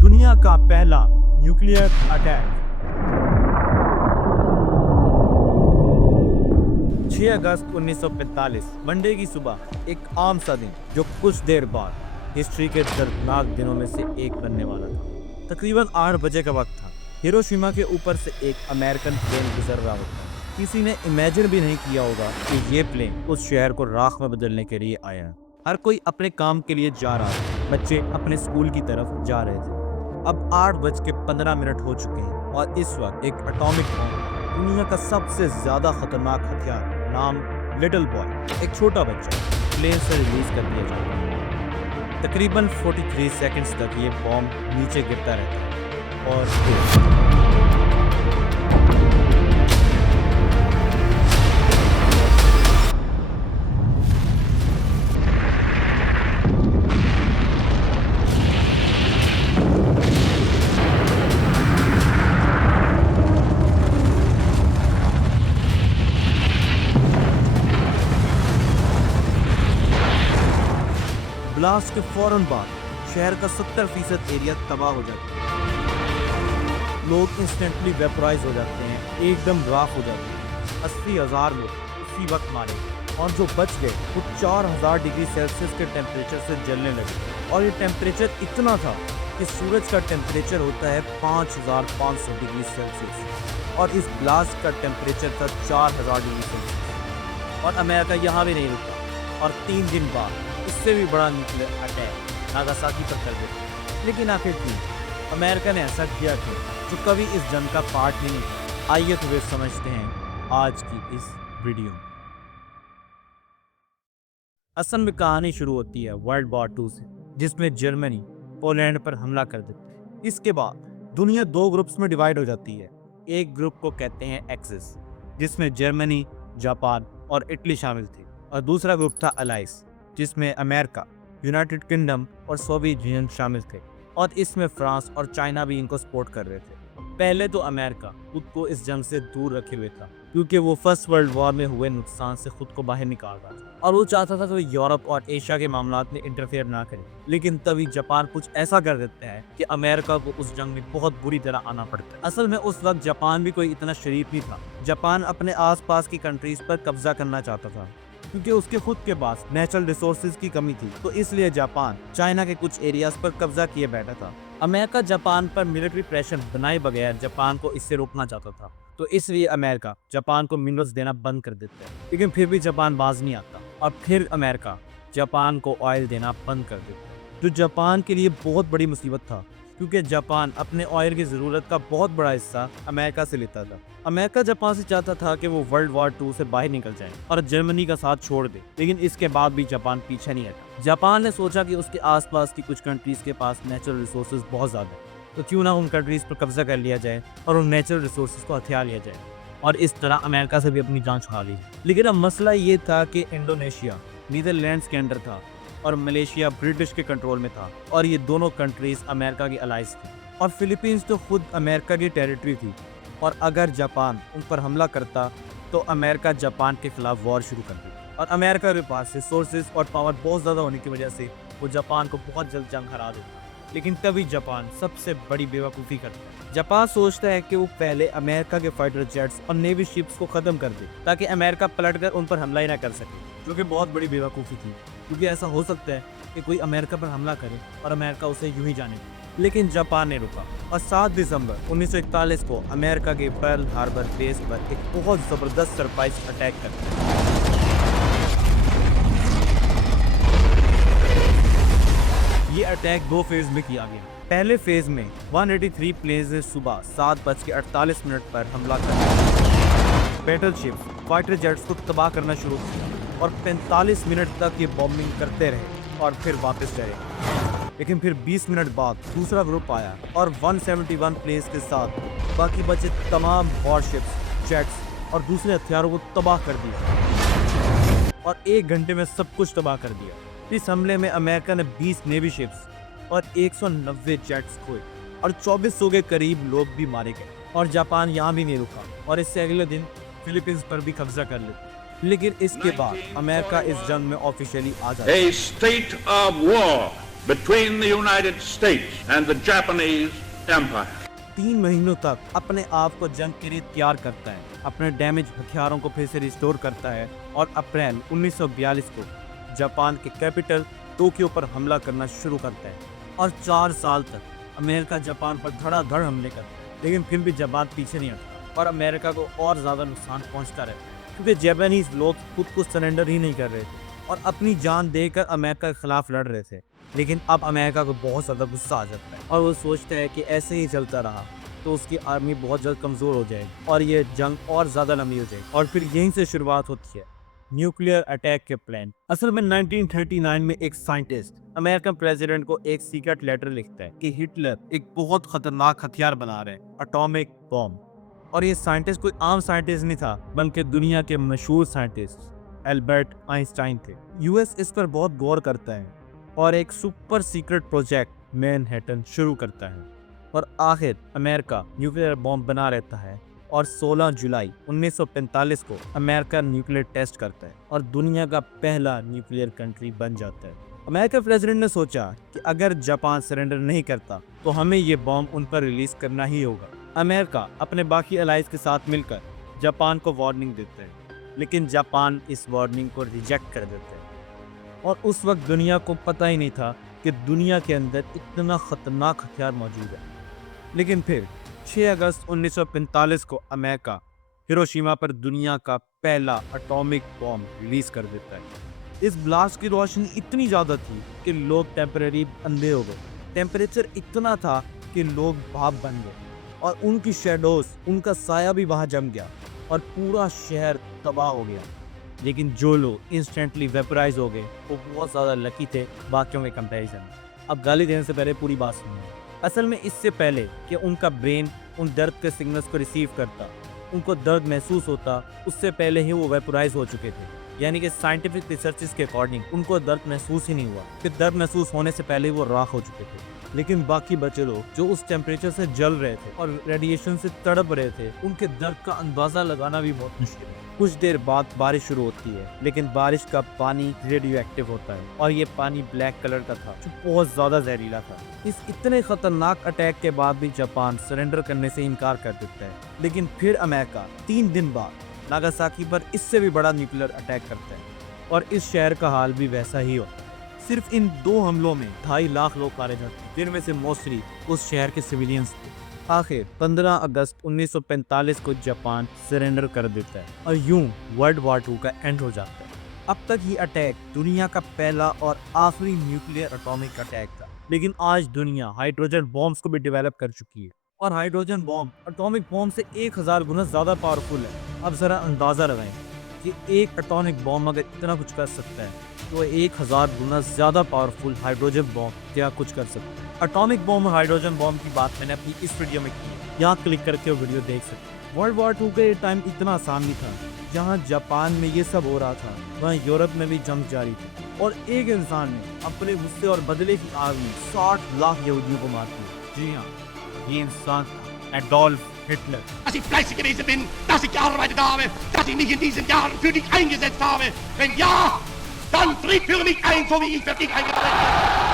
दुनिया का पहला न्यूक्लियर अटैक 6 अगस्त 1945 मंडे की सुबह, एक आम सा दिन जो कुछ देर बाद हिस्ट्री के दर्दनाक दिनों में से एक बनने वाला था। तकरीबन 8 बजे का वक्त था। हिरोशिमा के ऊपर से एक अमेरिकन प्लेन गुजर रहा होता। किसी ने इमेजिन भी नहीं किया होगा कि ये प्लेन उस शहर को राख में बदलने के लिए आया है। हर कोई अपने काम के लिए जा रहा था। बच्चे अपने स्कूल की तरफ जा रहे थे। अब 8:15 हो चुके हैं और इस वक्त एक एटॉमिक बॉम्ब, दुनिया का सबसे ज्यादा खतरनाक हथियार, नाम लिटिल बॉय, एक छोटा बच्चा, प्लेन से रिलीज कर दिया जाता है। तकरीबन 43 सेकंड्स तक ये बॉम्ब नीचे गिरता रहता है और फिर ब्लास्ट के फौरन बाद शहर का 70% एरिया तबाह हो जाता है। लोग इंस्टेंटली वेपराइज हो जाते हैं, एकदम राख हो जाते हैं। 80,000 लोग उसी वक्त मारे और जो बच गए वो 4,000 डिग्री सेल्सियस के टेम्परेचर से जलने लगे। और ये टेम्परेचर इतना था कि सूरज का टेम्परेचर होता है 5,500 डिग्री सेल्सियस और इस ब्लास्ट का टेम्परेचर था 4,000 डिग्री सेल्सियस। और अमेरिका यहाँ भी नहीं रुका और 3 दिन बाद इससे भी बड़ा न्यूक्लियर अटैक नागासाकी पर कर दिया। लेकिन आखिर क्यों अमेरिका ने ऐसा किया क्यों, जो कभी इस जंग का पार्ट ही नहीं था? आइए तो वे समझते हैं आज की इस वीडियो में। असल में कहानी शुरू होती है वर्ल्ड वॉर 2 से, जिसमें जर्मनी पोलैंड पर हमला कर देती है। इसके बाद दुनिया 2 ग्रुप्स में डिवाइड हो जाती है। एक ग्रुप को कहते हैं एक्सिस, जिसमें जर्मनी, जापान और इटली शामिल थे, और दूसरा ग्रुप था अलाइस, जिसमें अमेरिका, यूनाइटेड किंगडम और सोवियत यूनियन शामिल थे, और इसमें फ्रांस और चाइना भी इनको सपोर्ट कर रहे थे। पहले तो अमेरिका खुद को इस जंग से दूर रखे हुए था, क्योंकि वो फर्स्ट वर्ल्ड वॉर में हुए नुकसान से खुद को बाहर निकाल रहा था और वो चाहता था कि यूरोप और एशिया के मामलात में इंटरफेयर ना करे। लेकिन तभी जापान कुछ ऐसा कर देता है कि अमेरिका को उस जंग में बहुत बुरी तरह आना पड़ता है। असल में उस वक्त जापान भी कोई इतना शरीफ नहीं था। जापान अपने आसपास की कंट्रीज पर कब्जा करना चाहता था, क्योंकि उसके खुद के पास नेचुरल रिसोर्सेज की कमी थी। तो इसलिए जापान चाइना के कुछ एरियाज पर कब्जा किए बैठा था। अमेरिका जापान पर मिलिट्री प्रेशर बनाए बगैर जापान को इससे रोकना चाहता था। तो इसलिए अमेरिका जापान को मिनरल्स देना बंद कर देता है, लेकिन फिर भी जापान बाज नहीं आता और फिर अमेरिका जापान को ऑयल देना बंद कर देता है, जो जापान के लिए बहुत बड़ी मुसीबत था, क्योंकि जापान अपने ऑयल की ज़रूरत का बहुत बड़ा हिस्सा अमेरिका से लेता था। अमेरिका जापान से चाहता था कि वो वर्ल्ड वॉर 2 से बाहर निकल जाए और जर्मनी का साथ छोड़ दे, लेकिन इसके बाद भी जापान पीछे नहीं हटा। जापान ने सोचा कि उसके आसपास की कुछ कंट्रीज के पास नेचुरल रिसोर्सेज बहुत ज़्यादा है, तो क्यों ना उन कंट्रीज पर कब्जा कर लिया जाए और उन नेचुरल रिसोर्सेज को हथियार लिया जाए और इस तरह अमेरिका से भी अपनी जान छुड़ा ली। लेकिन अब मसला ये था कि इंडोनेशिया नीदरलैंड्स के अंडर था और मलेशिया ब्रिटिश के कंट्रोल में था, और ये दोनों कंट्रीज अमेरिका की अलाइज थी। और फिलीपींस तो खुद अमेरिका की टेरिटरी थी, और अगर जापान उन पर हमला करता तो अमेरिका जापान के खिलाफ वॉर शुरू कर दी। और अमेरिका के पास रिसोर्सेज और पावर बहुत ज़्यादा होने की वजह से वो जापान को बहुत जल्द जंग हरा देता। लेकिन तभी जापान सबसे बड़ी बेवकूफ़ी करता है। जापान सोचता है कि वो पहले अमेरिका के फाइटर जेट्स और नेवी शिप्स को ख़त्म कर दे, ताकि अमेरिका पलटकर उन पर हमला ही ना कर सके, जो कि बहुत बड़ी बेवकूफ़ी थी, क्योंकि ऐसा हो सकता है कि कोई अमेरिका पर हमला करे और अमेरिका उसे यूं ही जाने दे। लेकिन जापान ने रुका और 7 दिसंबर 1941 को अमेरिका के पर्ल हार्बर बेस पर एक बहुत ज़बरदस्त सरप्राइज अटैक कर दिया। ये अटैक 2 फेज में किया गया। पहले फेज में 183 प्लेन्स ने सुबह 7:48 पर हमला कर दिया। बैटल शिप्स, फाइटर जेट्स को तबाह करना शुरू किया और 45 मिनट तक ये बॉम्बिंग करते रहे और फिर वापस चले। लेकिन फिर 20 मिनट बाद दूसरा ग्रुप आया और 171 प्लेन्स के साथ बाकी बचे तमाम वॉरशिप्स, जेट्स और दूसरे हथियारों को तबाह कर दिया और 1 घंटे में सब कुछ तबाह कर दिया। इस हमले में अमेरिका ने 20 नेवी शिप्स और 190 जेट्स खोए और 2400 के करीब लोग भी मारे गए। और जापान यहाँ भी नहीं रुका और इससे अगले दिन फिलीपींस पर भी कब्जा कर लेते। लेकिन इसके बाद अमेरिका इस जंग में ऑफिशियली आ जाता है। A state of war between the United States and the Japanese Empire. 3 महीनों तक अपने आप को जंग के लिए तैयार करता है, अपने डैमेज हथियारों को फिर से रिस्टोर करता है और अप्रैल 1942 को जापान के कैपिटल टोक्यो पर हमला करना शुरू करता है और 4 साल तक अमेरिका जापान पर धड़ाधड़ हमले करता है, लेकिन फिर भी जापान पीछे नहीं हटता और अमेरिका को और ज़्यादा नुकसान पहुंचता रहता है क्योंकि जापानीज लोग खुद को सरेंडर ही नहीं कर रहे थे और अपनी जान देकर अमेरिका के खिलाफ लड़ रहे थे। लेकिन अब अमेरिका को बहुत ज़्यादा गुस्सा आ जाता है और वो सोचता है कि ऐसे ही चलता रहा तो उसकी आर्मी बहुत जल्द कमज़ोर हो जाएगी और ये जंग और ज़्यादा लंबी हो जाएगी और फिर यहीं से शुरुआत होती है न्यूक्लियर अटैक के प्लान। असल में 1939 में एक साइंटिस्ट अमेरिकन प्रेसिडेंट को एक सीक्रेट लेटर लिखता है कि हिटलर एक बहुत खतरनाक हथियार बना रहे हैं, एटॉमिक बॉम्ब। और ये साइंटिस्ट कोई आम साइंटिस्ट नहीं था बल्कि दुनिया के मशहूर साइंटिस्ट एल्बर्ट आइंस्टाइन थे। यूएस इस पर बहुत गौर करता है और एक सुपर सीक्रेट प्रोजेक्ट मैनहट्टन शुरू करता है और आखिर अमेरिका न्यूक्लियर बॉम्ब बना रहता है और 16 जुलाई 1945 को अमेरिका न्यूक्लियर टेस्ट करता है और दुनिया का पहला न्यूक्लियर कंट्री बन जाता है। अमेरिका प्रेसिडेंट ने सोचा कि अगर जापान सरेंडर नहीं करता तो हमें ये बॉम्ब उन पर रिलीज करना ही होगा। अमेरिका अपने बाकी अलाइज के साथ मिलकर जापान को वार्निंग देते हैं, लेकिन जापान इस वार्निंग को रिजेक्ट कर देते हैं और उस वक्त दुनिया को पता ही नहीं था कि दुनिया के अंदर इतना खतरनाक हथियार मौजूद है। लेकिन फिर 6 अगस्त 1945 को अमेरिका हिरोशिमा पर दुनिया का पहला एटॉमिक बॉम्ब रिलीज कर देता है। इस ब्लास्ट की रोशनी इतनी ज़्यादा थी कि लोग टेम्परेरी अंधे हो गए। टेम्परेचर इतना था कि लोग भाप बन गए और उनकी शेडोज, उनका साया भी वहाँ जम गया और पूरा शहर तबाह हो गया। लेकिन जो लोग इंस्टेंटली वेपराइज हो गए वो बहुत ज़्यादा लकी थे बाकियों के कंपैरिजन। अब गाली देने से पहले पूरी बात सुनिए। असल में इससे पहले कि उनका ब्रेन उन दर्द के सिग्नल्स को रिसीव करता, उनको दर्द महसूस होता, उससे पहले ही वो वेपोराइज हो चुके थे। यानी कि साइंटिफिक रिसर्चेस के अकॉर्डिंग उनको दर्द महसूस ही नहीं हुआ, फिर दर्द महसूस होने से पहले वो राख हो चुके थे। लेकिन बाकी बचे लोग जो उस टेम्परेचर से जल रहे थे और रेडिएशन से तड़प रहे थे, उनके दर्द का अंदाजा लगाना भी बहुत मुश्किल है। कुछ देर बाद बारिश शुरू होती है, लेकिन बारिश का पानी रेडियो एक्टिव होता है और ये पानी ब्लैक कलर का था जो बहुत ज़्यादा जहरीला था। इस इतने खतरनाक अटैक के बाद भी जापान सरेंडर करने से इनकार कर देता है। लेकिन फिर अमेरिका 3 दिन बाद नागासाकी पर इससे भी बड़ा न्यूक्लियर अटैक करता है और इस शहर का हाल भी वैसा ही होता है। सिर्फ इन 2 हमलों में 2.5 लाख लोग मारे जाते हैं, जिनमें से मोस्टली उस शहर के सिविलियंस थे। आखिर 15 अगस्त 1945 को जापान सरेंडर कर देता है और यूं वर्ल्ड वॉर 2 का एंड हो जाता है। अब तक ये अटैक दुनिया का पहला और आखिरी न्यूक्लियर एटॉमिक अटैक था, लेकिन आज दुनिया हाइड्रोजन बॉम्ब्स को भी डेवलप कर चुकी है और हाइड्रोजन बॉम्ब एटॉमिक बॉम्ब से 1000 गुना ज़्यादा पावरफुल है। अब ज़रा अंदाज़ा लगाएं कि एक एटॉमिक बॉम्ब अगर इतना कुछ कर सकता है तो 1000 गुना ज़्यादा पावरफुल हाइड्रोजन बॉम्ब क्या कुछ कर सकता है। एटॉमिक बॉम्ब और हाइड्रोजन बॉम्ब की बात मैंने अपनी इस वीडियो में की है, यहाँ क्लिक करके वो वीडियो देख सकते हैं। वर्ल्ड वॉर 2 के टाइम इतना आसान नहीं था। जहाँ जापान में ये सब हो रहा था वहाँ यूरोप में भी जंग जारी थी और एक इंसान ने अपने गुस्से और बदले की आग में 60 लाख यहूदियों को मार दिया। जी हाँ, ये इंसान था Adolf Hitler. Dass ich fleißig gewesen bin, dass ich gearbeitet habe, dass ich mich in diesen Jahren für dich eingesetzt habe. Wenn ja, dann tritt für mich ein, so wie ich für dich eingetreten bin.